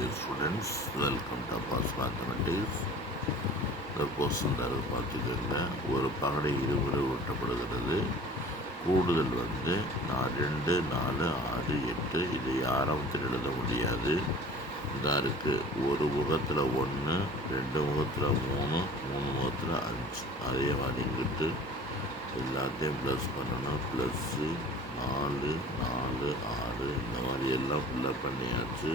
dear students, welcome to Abbas Mathematics. இந்த question தரவு பார்த்துக்கோங்க. ஒரு பகடை இருமுறை ஊட்டப்படுகிறது. கூடுதல் நான் 2, 4, 6, 8 இதை ஆரம்பத்தில் எழுத முடியாது. இதாக இருக்குது. ஒரு முகத்தில் 1, 2 முகத்தில் 3, 3 முகத்தில் 5. அதே மாதிரி இங்கிட்டு எல்லாத்தையும் ப்ளஸ் பண்ணணும். +4, 4, 6 இந்த மாதிரி எல்லாம் ஃபில்லப் பண்ணியாச்சு.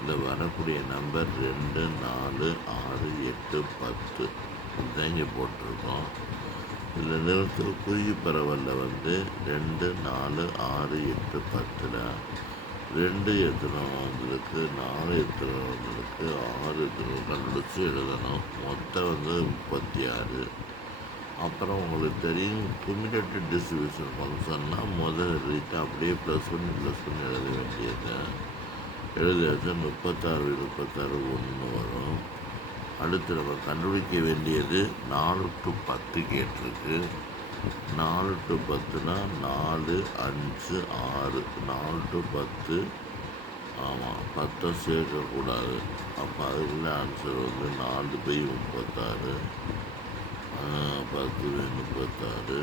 இந்த வரக்கூடிய நம்பர் 2, 4, 6, 8, 10 இதுதான் இங்கே போட்டிருக்கோம். இதில் நிறுத்த குறுகி பரவலில் 2, 4, 6, 8, 10ல் 2 எத்தனை வந்திருக்கு, 4 எத்தனை வந்திருக்கு, 6 எத்தனை கண்டுபிடிச்சி எழுதணும். மொத்தம் 36. அப்புறம் உங்களுக்கு தெரியும் குமிடேட்டிவ் டிஸ்ட்ரிபியூஷன் ஃபங்க்ஷன்னா முதல் ரீட்டு அப்படியே ப்ளஸ் பண்ணி எழுத வேண்டியது. எழுதியாச்சு 36, 36 1 வரும். அடுத்து நம்ம கண்டுபிடிக்க வேண்டியது 4 to 10 கேட்டிருக்கு. 4 to 10னா 4, 5, 6 4 to 10. ஆமாம், 10 சேர்க்கக்கூடாது. அப்போ அதுக்குள்ளே ஆன்சர் 4/36. 10/36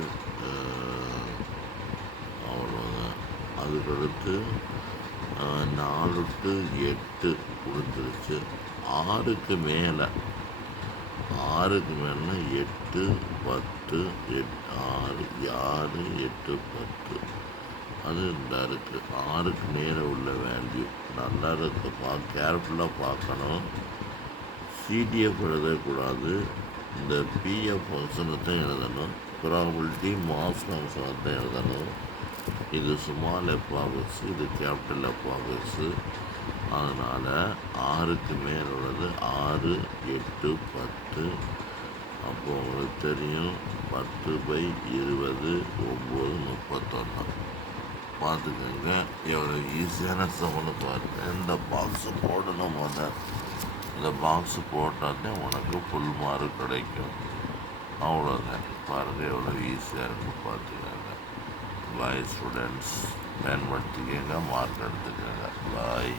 அவ்வளோதான். அதுக்கடுத்து 4 to 8 கொடுத்துருச்சு. 6க்கு மேலே 8, 10, 6, 8, 10 அது இந்த இருக்குது. 6க்கு மேலே உள்ள வேல்யூ நல்லா இருக்கு. கேர்ஃபுல்லாக பார்க்கணும். சிடிஎஃப் எழுதக்கூடாது. இந்த பிஎஃப் ஃபங்க்ஷனை தான் எழுதணும். ப்ராபபிலிட்டி மாஸ் ஃபங்க்ஷனை தான் எழுதணும். இது ஸ்மால் எஃப்ஆர்எஸ், இது கேபிட்டல் எஃப்ஆர்எஸ். அதனால் 6க்கு மேலே உள்ளது 6, 8, 10. அப்போது உங்களுக்கு தெரியும் 10/20 9 31. பார்த்துக்கோங்க எவ்வளோ ஈஸியான சமன்னு பாருங்கள். இந்த பாக்ஸு போடணும். இந்த பாக்ஸு போட்டால் தான் உனக்கு ஃபுல் மார்க் கிடைக்கும். அவ்வளோதான். பாருங்கள் எவ்வளோ ஈஸியாக இருக்கும். பார்த்துக்கோங்க. பாய் ஸ்டூடெண்ட்ஸ், பயன்படுத்திக்கங்க, மார்க் எடுத்துக்கோங்க. பாய்.